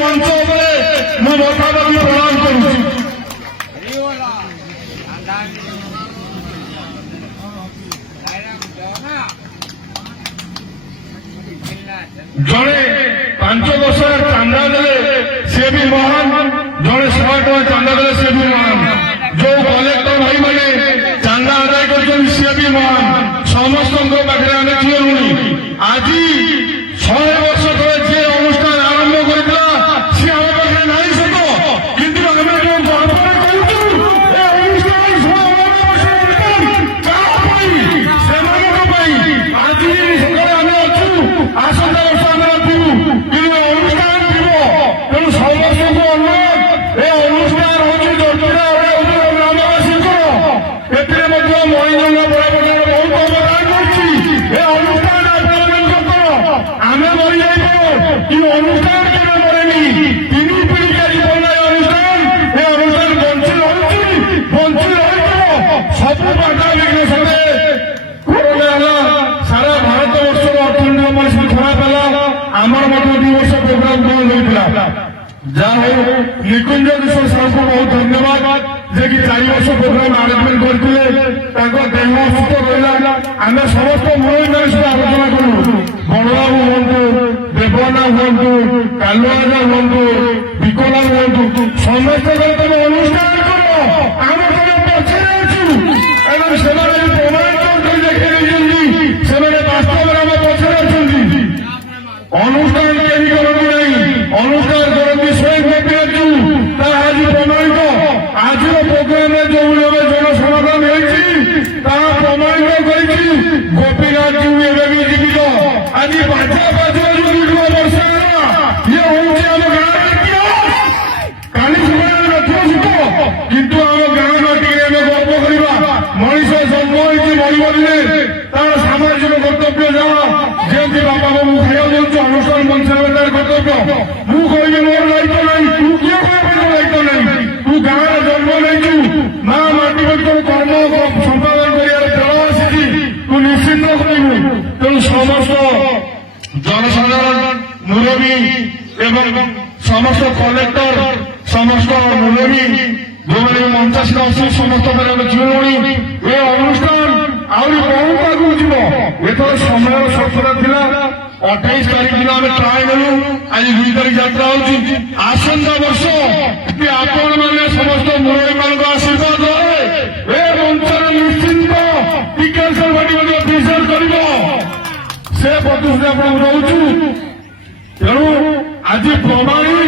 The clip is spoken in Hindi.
मंच मुझापी प्रदान करुच्ची जड़े 5 वर्ष चांदा देले सी भी महान जड़े 100 टका चांदा देले सी भी महान जो कलेक्टर भाई मैंने चांदा आदाय कर सी भी महान समस्त पाखे आम झील ऋणी आज 100 वर्ष तले जे अनुष्ठान आरंभ करता सी आम पाखे ना सत किंतु आम जो गणपना आज सकाले आम अच्छू आसंता वर्ष आम अनुष्ठान थी तेणु समस्त अनुरोध ए अनुष्ठान हूँ जटिला ग्रामवासी मणिगंगा बड़ा बहुत अवदान अनुष्ठान आम मरी जाइए कि अनुष्ठान केवे मरेनि 3 पीढ़िका जीवन अनुष्ठान ए अनुष्ठान बंची रही सब बाधा विघ्न सके कोरोना सारा भारत वर्ष अर्थनीति परिस्थिति खराब है आमर 2 वर्ष प्रोग्राम बंद होता जहाँ निकुंज किशोर साहू को बहुत धन्यवाद जे कि 4 वर्ष प्रोग्राम आयोजन करते देह सुस्थ रहा आम समस्त मुरली मान सहित आलोचना करूँ बड़बाबू हूँ देवना हूँ कालुआजा हूँ विकला हूँ समस्त तुम अनुष्ठान कर आम तुम पछे अच्छु से प्रमाण देखे से वास्तव में आम पछे अच्छा अनुष्ठान कहीं करती नहीं अनुष्ठान करती स्वयं गोपीनाथ आज प्रमाणित आज प्रोग्राम जो जनसमागम प्रमाणित कर गोपीनाथ जी एवं भी जीवित आज बाजा बाजा वर्ष ये हूँ आम गाँव काली समय नथिब किंतु आम गाँव माटी गप करवा मनीष जन्म होती मरबे तार सामाजिक कर्तव्य जहाँ जमी बापा बाबू खाया दूसरे अनुष्ठान बंचावे तार कर्तव्य मुझे मोर दायित्व नहीं तू किए दायित्व नहीं तू गाँव जन्म नहीं माँ माटी तुम कर्म संपादन कर आसी तू निश्चित करू तेणु समस्त जनसाधारण मुरबी एवं समस्त कलेक्टर समस्त मुरबी जो मंचासीन अच्छे समस्त झीलणी ये अनुष्ठान आहरी बहुत आगे जीव एथर समय स्वच्छता थिला 28 तारीख दिन आम ट्राए कलु आज 2 तारीख यात्रा होती आसंता वर्ष आपण मैंने समस्त मुरबी मान आशीर्वाद ए मंचर निश्चिंत टिकेट सर्टिफिकेट कर से प्रतिश्रुति आप तेणु आज प्रमाणित